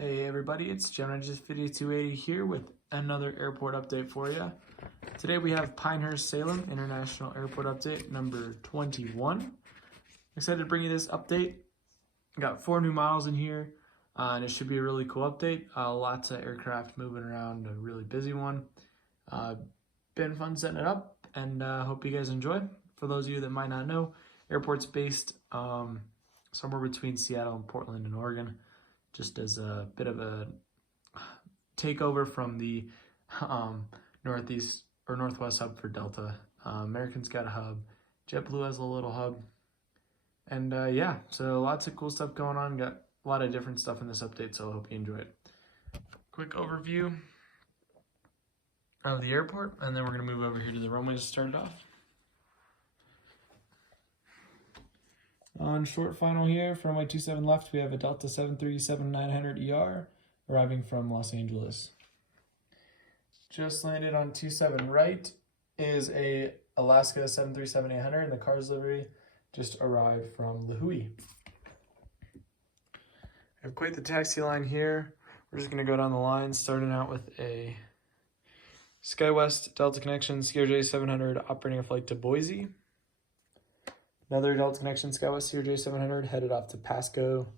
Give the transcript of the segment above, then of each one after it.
Hey everybody, it's Gemini5280 here with another airport update for you. Today we have Pinehurst-Salem International Airport update number 21. Excited to bring you this update. Got 4 new models in here, and it should be a really cool update. Lots of aircraft moving around, a really busy one. Been fun setting it up, and hope you guys enjoy. For those of you that might not know, airport's based somewhere between Seattle and Portland in Oregon, just as a bit of a takeover from the northeast or northwest hub for Delta. American's got a hub, JetBlue has a little hub, and yeah, so lots of cool stuff going on. Got a lot of different stuff in this update, so I hope you enjoy it. Quick overview of the airport, and then we're going to move over here to the runway to start it off. On short final here, from runway 27 left, we have a Delta 737-900ER arriving from Los Angeles. Just landed on 27 right is a Alaska 737-800, and the car's livery just arrived from La Jolla. We have quite the taxi line here. We're just going to go down the line, starting out with a SkyWest Delta Connection CRJ 700 operating a flight to Boise. Another Delta Connection SkyWest CRJ 700 headed off to Pasco.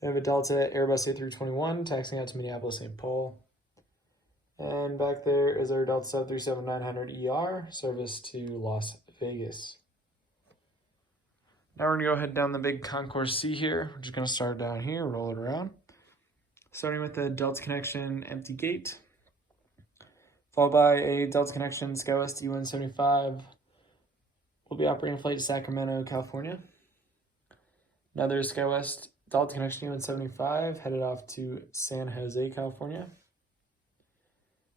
We have a Delta Airbus A321 taxiing out to Minneapolis-St. Paul. And back there is our Delta 737-900ER service to Las Vegas. Now we're going to go ahead down the big Concourse C here. We're just going to start down here, roll it around. Starting with the Delta Connection empty gate, followed by a Delta Connection SkyWest E175. We'll be operating a flight to Sacramento, California. Another SkyWest Delta Connection E175 headed off to San Jose, California.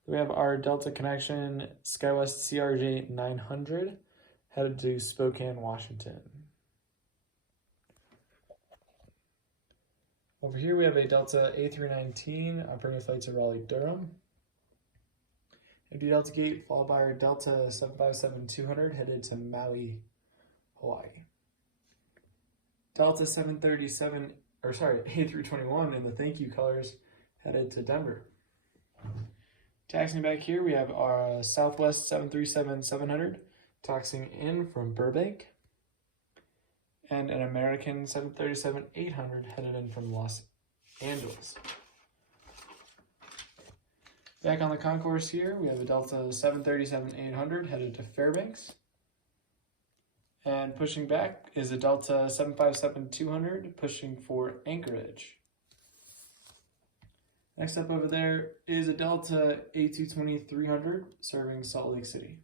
We have our Delta Connection SkyWest CRJ 900 headed to Spokane, Washington. Over here we have a Delta A319 operating a flight to Raleigh, Durham. Empty Delta gate, followed by our Delta 757-200 headed to Maui, Hawaii. Delta A321 in the thank you colors headed to Denver. Taxiing back here, we have our Southwest 737-700 taxiing in from Burbank, and an American 737-800 headed in from Los Angeles. Back on the Concourse here, we have a Delta 737-800 headed to Fairbanks. And pushing back is a Delta 757-200 pushing for Anchorage. Next up over there is a Delta A220-300 serving Salt Lake City.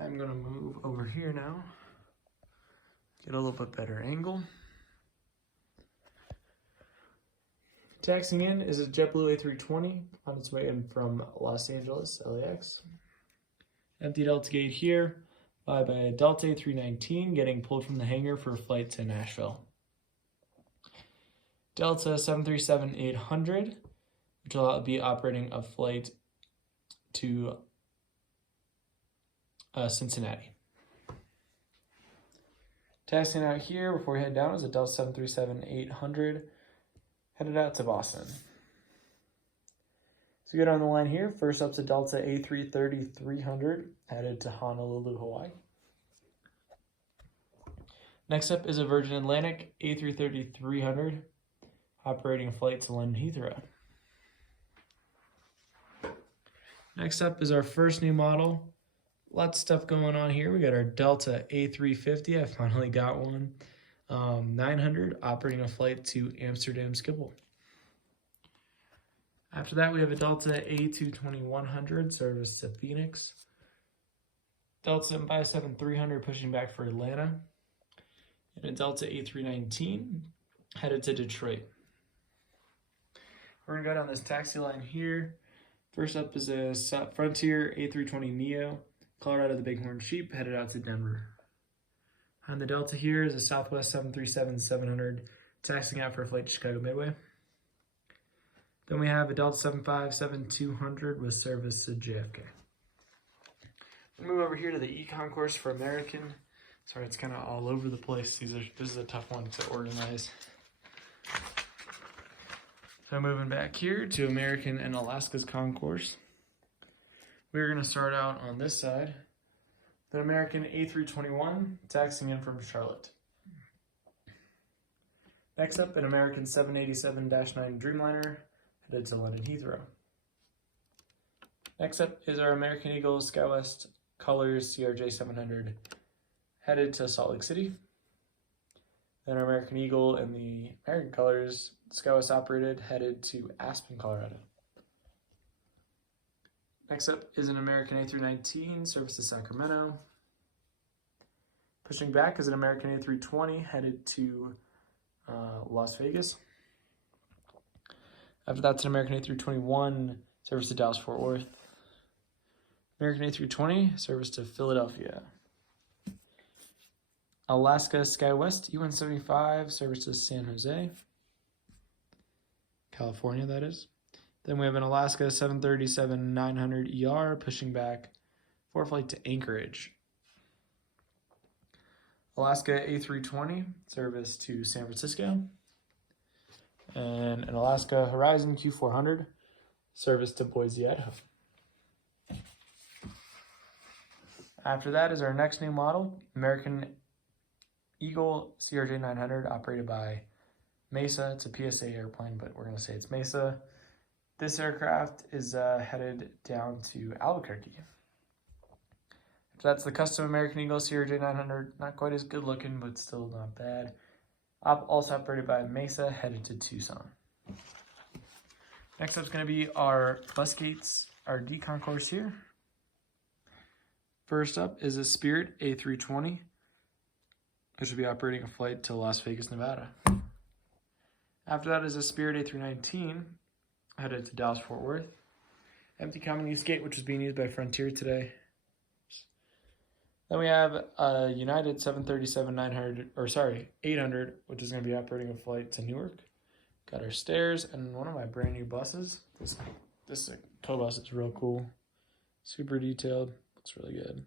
I'm going to move over here now, get a little bit better angle. Taxiing in is a JetBlue A320 on its way in from Los Angeles, LAX. Empty Delta gate here, followed by a Delta A319 getting pulled from the hangar for a flight to Nashville. Delta 737-800, which will be operating a flight to Cincinnati. Taxiing out here before we head down is a Delta 737-800 headed out to Boston. So we get on the line here. First up's a Delta A330-300 headed to Honolulu, Hawaii. Next up is a Virgin Atlantic A330-300 operating a flight to London Heathrow. Next up is our first new model. Lots of stuff going on here. We got our Delta A350. I finally got one. 900 operating a flight to Amsterdam Schiphol. After that, we have a Delta A220-100 service to Phoenix. Delta 757-300 pushing back for Atlanta. And a Delta A319 headed to Detroit. We're going to go down this taxi line here. First up is a Frontier A320neo, Colorado the Bighorn Sheep, headed out to Denver. On the Delta here is a Southwest 737-700 taxiing out for a flight to Chicago Midway. Then we have a Delta 757-200 with service to JFK. We'll move over here to the E-Concourse for American. Sorry, it's kind of all over the place. This is a tough one to organize. So moving back here to American and Alaska's Concourse. We're going to start out on this side. The American A321 taxiing in from Charlotte. Next up, an American 787-9 Dreamliner headed to London Heathrow. Next up is our American Eagle SkyWest Colors CRJ 700 headed to Salt Lake City. Then our American Eagle and the American Colors SkyWest operated headed to Aspen, Colorado. Next up is an American A319 service to Sacramento. Pushing back is an American A320 headed to Las Vegas. After that's an American A321 service to Dallas-Fort Worth. American A320 service to Philadelphia. Alaska SkyWest UN75 service to San Jose, California, that is. Then we have an Alaska 737-900 ER pushing back for a flight to Anchorage. Alaska A320 service to San Francisco. And an Alaska Horizon Q400 service to Boise, Idaho. After that is our next new model, American Eagle CRJ 900 operated by Mesa. It's a PSA airplane, but we're going to say it's Mesa. This aircraft is headed down to Albuquerque. That's the custom American Eagle CRJ 900. Not quite as good looking, but still not bad. Also operated by Mesa, headed to Tucson. Next up is going to be our bus gates, our D Concourse here. First up is a Spirit A320, which will be operating a flight to Las Vegas, Nevada. After that is a Spirit A319, headed to Dallas-Fort Worth. Empty common use gate, which is being used by Frontier today. Then we have a United 737-800, which is going to be operating a flight to Newark. Got our stairs and one of my brand new buses. This tow bus is real cool. Super detailed. Looks really good.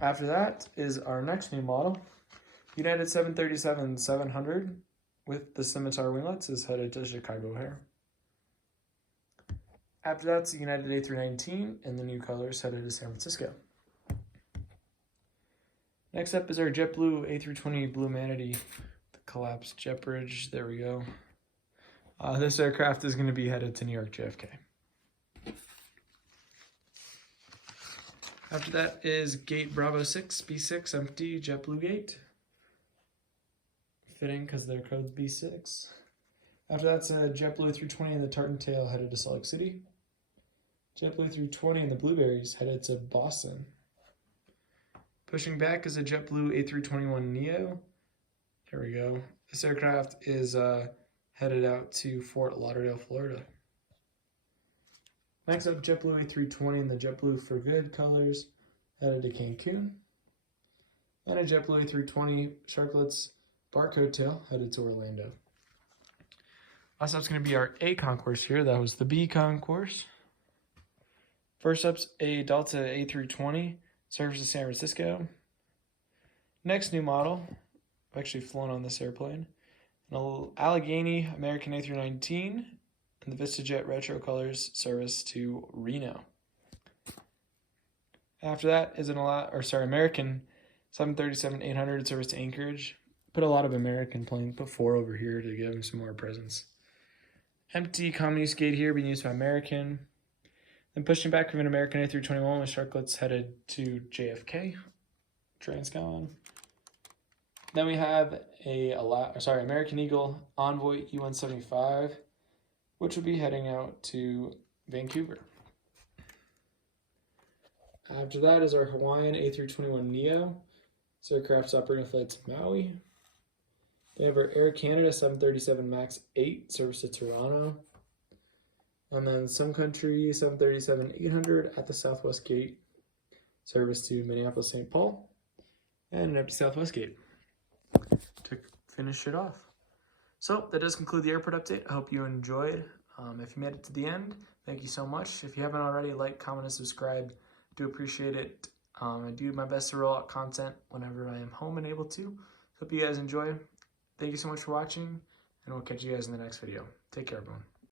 After that is our next new model. United 737-700 with the Scimitar winglets is headed to Chicago O'Hare. After that's the United A319 and the new colors headed to San Francisco. Next up is our JetBlue A320 Blue Manatee, the collapsed jet bridge. There we go. This aircraft is going to be headed to New York JFK. After that is Gate Bravo 6, B6 empty JetBlue gate. Fitting because their code's B6. After that's a JetBlue 320 and the Tartan Tail headed to Salt Lake City. JetBlue 320 and the Blueberries headed to Boston. Pushing back is a JetBlue A321 Neo. There we go. This aircraft is headed out to Fort Lauderdale, Florida. Next up, JetBlue A320 and the JetBlue For Good colors headed to Cancun. And a JetBlue A320 Sharklets Barcode Tail headed to Orlando. Last up's going to be our A Concourse here. That was the B Concourse. First up's a Delta A320, service to San Francisco. Next new model, I've actually flown on this airplane, an Allegheny American A319, and the VistaJet Retro Colors service to Reno. After that is an American 737-800 service to Anchorage. Put a lot of American planes, put 4 over here to give them some more presence. Empty common use gate here being used by American. Then pushing back from an American A321 with Sharklets headed to JFK. Train's gone. Then we have American Eagle Envoy E175, which will be heading out to Vancouver. After that is our Hawaiian A321 Neo. This aircraft's operating flights to Maui. We have our Air Canada 737 MAX 8 service to Toronto. And then Sun Country 737-800 at the Southwest Gate service to Minneapolis, St. Paul. And an empty Southwest Gate to finish it off. So that does conclude the airport update. I hope you enjoyed. If you made it to the end, thank you so much. If you haven't already, like, comment, and subscribe. I do appreciate it. I do my best to roll out content whenever I am home and able to. Hope you guys enjoy. Thank you so much for watching, and we'll catch you guys in the next video. Take care, everyone.